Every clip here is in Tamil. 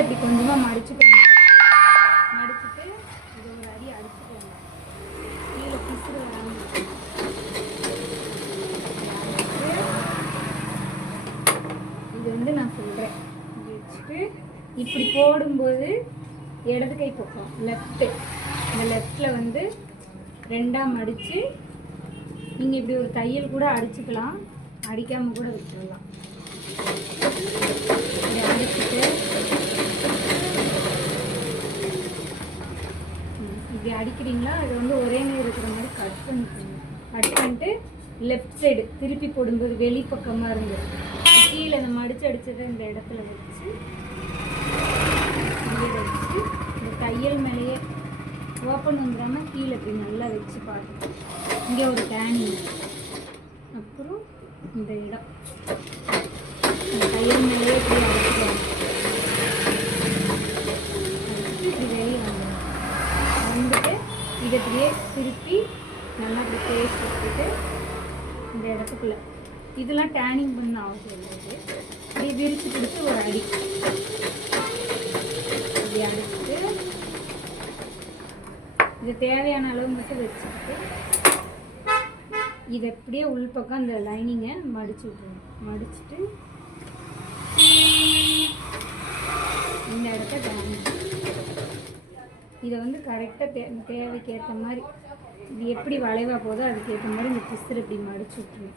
இப்படி கொஞ்சமாக மடிச்சுக்கோங்க. மடிச்சுட்டு இது ஒரு அடி அடிச்சுக்கோங்க. கீழே பிசுறு வராமல் இது வந்து நான் சொல்கிறேன் இது வச்சுட்டு இப்படி போடும்போது இடது கை பக்கம் லெஃப்ட்டு இந்த லெஃப்டில் வந்து ரெண்டாக மடித்து நீங்கள் இப்படி ஒரு தையல் கூட அடிச்சுக்கலாம். அடிக்காமல் கூட விட்டுடலாம். அடிச்சுட்டு இப்படி அடிக்கிறீங்களா? அது வந்து ஒரே நேரம் இருக்கிற மாதிரி கட் பண்ணிக்கணும் கட் பண்ணிட்டு லெஃப்ட் சைடு திருப்பி போடும்போது வெளி பக்கமாக இருந்து கீழே நம்ம அடிச்சு அடிச்சதை இந்த இடத்துல வச்சு வச்சு இந்த தையல் மேலேயே ஓப்பன் வந்துடாமல் கீழே இப்படி நல்லா வச்சு பார்த்து இங்கே ஒரு டேனிங் அப்புறம் இந்த இடம். இந்த தையல் மேலேயே இப்படி அடிச்சுக்கலாம் அடிச்சுட்டு இப்படி வெளியே வந்துடும் வந்துட்டு இதை திருப்பி நல்லா இப்படி பேஸ்ட் வச்சுட்டு இந்த இடத்துக்குள்ள. இதெல்லாம் டேனிங் பண்ண அவசியம் இல்லை இது. அப்படியே விரிச்சு பிடிச்சி ஒரு அடி. அப்படி அடிச்சுட்டு இது தேவையான அளவு மட்டும் வச்சுக்கிட்டு இதை அப்படியே உள்பக்கம் அந்த லைனிங்கை மடிச்சு விட்டுருங்க. மடிச்சுட்டு இந்த இடத்த டேனிங் இதை வந்து கரெக்டாக தே தேவைக்கு ஏற்ற மாதிரி இது எப்படி வளைவா போதோ அதுக்கேற்ற மாதிரி இந்த பிஸ்தர் இப்படி மடிச்சு விட்டுருங்க.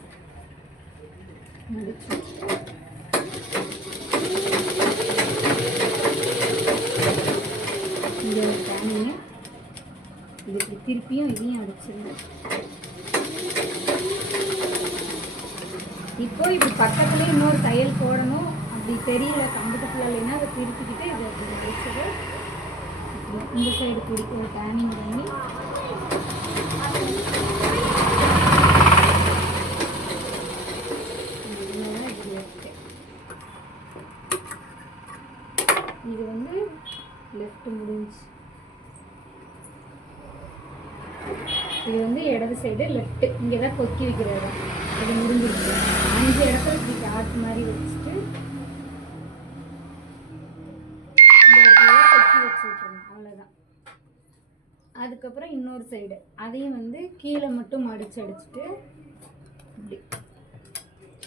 மடிச்சு இங்கே ஒரு இது இப்படி திருப்பியும் இதையும் அடிச்சிருங்க. இப்போ இப்படி பக்கத்துலேயே இன்னொரு தையல் போடணும். அப்படி தெரியல கண்டுக்கிட்டு இல்லைன்னா அதை திருப்பிக்கிட்டு இதை அப்படி வச்சுட்டு இந்த சைடு பிடிக்க ஒரு டேனிங் பண்ணி. இது வந்து லெஃப்ட் முடிஞ்சு இது வந்து இடது சைடு லெஃப்ட் இங்கே தான் கொக்கி வைக்கிற இடம் இது முடிஞ்சிருச்சு. அஞ்சு இடத்துல இப்படி டாட் மாதிரி வச்சுட்டு அவ்வளோதான் அதுக்கப்புறம் இன்னொரு சைடு அதையும் வந்து கீழே மட்டும் அடிச்சு அடிச்சுட்டு இப்படி.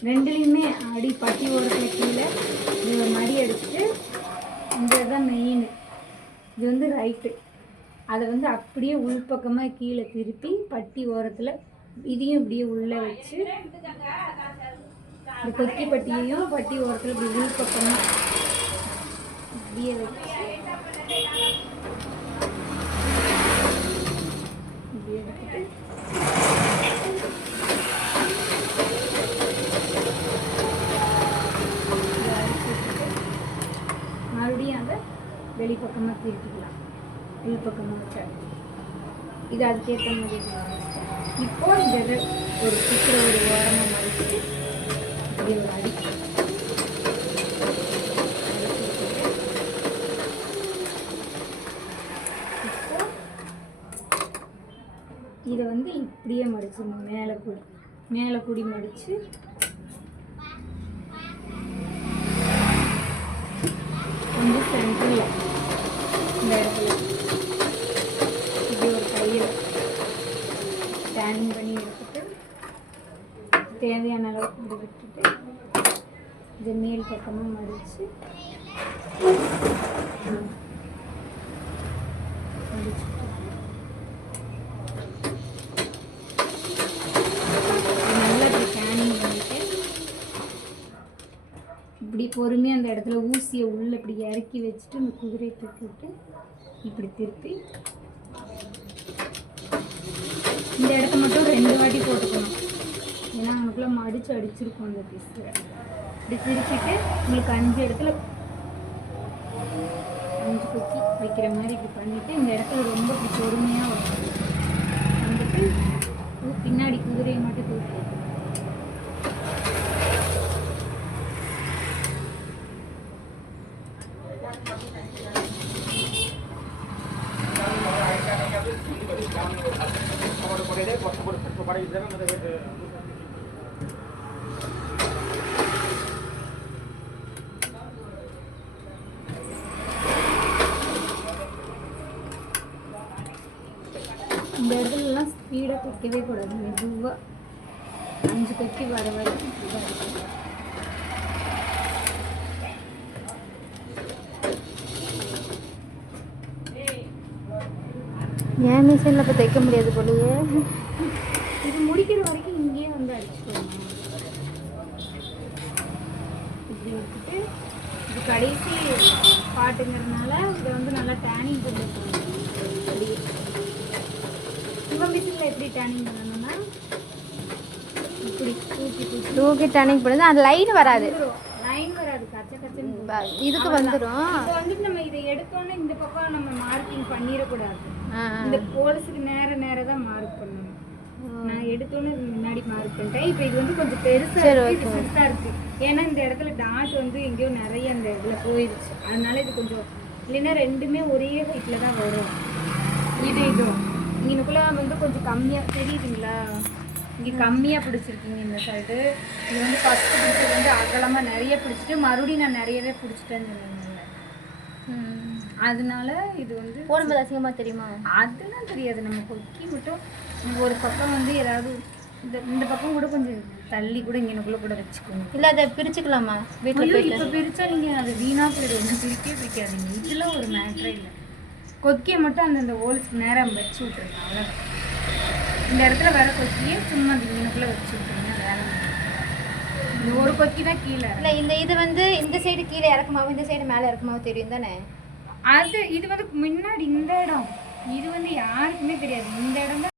ரெண்டுலேயுமே அடி பட்டி ஓரத்தில் கீழே இதை மடி அடிச்சுட்டு இந்த தான் மெயின் இது வந்து ரைட்டு அதை வந்து அப்படியே உள்பக்கமாக கீழே திருப்பி பட்டி ஓரத்தில் இதையும் இப்படியே உள்ளே வச்சு இந்த கொக்கி பட்டியையும் பட்டி ஓரத்தில் இப்படி உள்பக்கமாக அப்படியே வச்சு இப்படி மறுபடியும் அதை வெளிப்பக்கமாக திருப்பிக்கலாம் உள்பக்கமாக வச்சா இது அதுக்கேற்ற மாதிரி இப்போ இந்த இதை ஒரு சித்திர ஒரு ஓரமாக மறுத்து இப்படி ஒரு அடி இப்போ இதை அப்படியே மடிச்சிடணும் மேலே கூடி. மேலே கூடி மடித்து கொஞ்சம் சென்டரில் இந்த இடத்துல. இப்படி ஒரு கையில். ஸ்டாண்டிங் பண்ணி எடுத்துட்டு தேவையான அளவுக்கு இப்படி விட்டுட்டு இது மேல் பக்கமாக மடித்து மடிச்சு நல்லா இப்படி ஸ்டாண்டிங் பண்ணிட்டு இப்படி பொறுமையாக அந்த இடத்துல ஊசியை உள்ள இப்படி இறக்கி வச்சுட்டு அந்த குதிரையை தூக்கிட்டு இப்படி திருப்பி இந்த இடத்த மட்டும் ரெண்டு வாட்டி போட்டுக்கணும். ஏன்னா நமக்குள்ள மடிச்சு அடிச்சிருக்கோம் அந்த பீஸில் இப்படி திருப்பிட்டு உங்களுக்கு அஞ்சு இடத்துல அஞ்சு குக்கி வைக்கிற மாதிரி இப்படி பண்ணிட்டு இந்த இடத்துல ரொம்ப இப்படி பொறுமையாக வரும் வந்துட்டு பின்னாடி குதிரையை மட்டும் தூக்கி இந்த இடத்துலலாம் ஸ்பீடாக தைக்கவே கூடாது. மெதுவாக அஞ்சு தைக்கி வர வரைக்கும் இதாக இருக்கும். ஏன் மிஷினில் இப்போ தைக்க முடியாது போலியே? இது முடிக்கிற வரைக்கும் இங்கேயே வந்து அடிச்சுக்கோங்க. இப்படி எடுத்துட்டு இது கடைசி பாட்டுங்கிறதுனால இதை வந்து நல்லா டேனிங் பண்ணி அப்படியே உங்கள் மிஷினில் எப்படி டேனிங் பண்ணணும்னா இப்படி தூக்கி தூக்கி. தூக்கி டனிங் பண்ணுது. அந்த லைன் வராது. லைன் வராது. கச்ச கச்சன்னு இதுக்கு வந்துடும் இப்போ வந்துட்டு நம்ம இதை எடுத்தோன்னே இந்த பக்கம் நம்ம மார்க்கிங் பண்ணிடக்கூடாது. இந்த போலீஸுக்கு நேர நேர தான் மார்க் பண்ணணும். நான் எடுத்தோன்னே முன்னாடி மார்க் பண்ணிட்டேன். இப்போ இது வந்து கொஞ்சம் பெருசா சரி, இருக்கு இது சிறுசா இருக்கு. ஏன்னா இந்த இடத்துல டாட் வந்து எங்கேயோ நிறைய அந்த இதுல போயிடுச்சு அதனால இது கொஞ்சம் இல்லைன்னா ரெண்டுமே ஒரே ஹைட்ல தான் வரும். இது இதுவும் இங்கனுக்குள்ள வந்து கொஞ்சம் கம்மியா தெரியுதுங்களா? இங்க கம்மியா பிடிச்சிருக்கீங்க இந்த சைடு இது வந்து ஃபர்ஸ்ட் பிடிச்சது வந்து அகலமா நிறைய பிடிச்சிட்டு மறுபடியும் நான் நிறையவே பிடிச்சிட்டேன்னு சொன்னேன்ல. அதனால இது வந்து போடும்போது அசிங்கமாக தெரியுமா? அதெல்லாம் தெரியாது. நம்ம கொக்கி மட்டும் ஒரு பக்கம் வந்து ஏதாவது இந்த இந்த பக்கம் கூட கொஞ்சம் தள்ளி கூட இங்கனுக்குள்ள கூட வச்சுக்கோங்க. இல்லை அதை பிரிச்சுக்கலாமா? வீட்டில் இப்போ பிரிச்சா நீங்க அது வீணா போயிடும். பிரிக்கவே பிரிக்காதீங்க. இதுல ஒரு மேட்ரே இல்லை. கொக்கியை மட்டும் அந்தந்த ஹோல்ஸ்க்கு நேரம் வச்சு விட்ருங்க அவ்வளோதான் இந்த இடத்துல வர கொக்கியை சும்மா அந்த இங்கனுக்குள்ள வச்சு விட்ருங்க வேலை. இந்த ஒரு கொக்கி தான் கீழே இல்லை இந்த இது வந்து இந்த சைடு கீழே இறக்குமாவும் இந்த சைடு மேலே இறக்குமாவும் தெரியும் தானே? அது இது வந்து முன்னாடி இந்த இடம். இது வந்து யாருக்குமே தெரியாது. இந்த இடம் தான்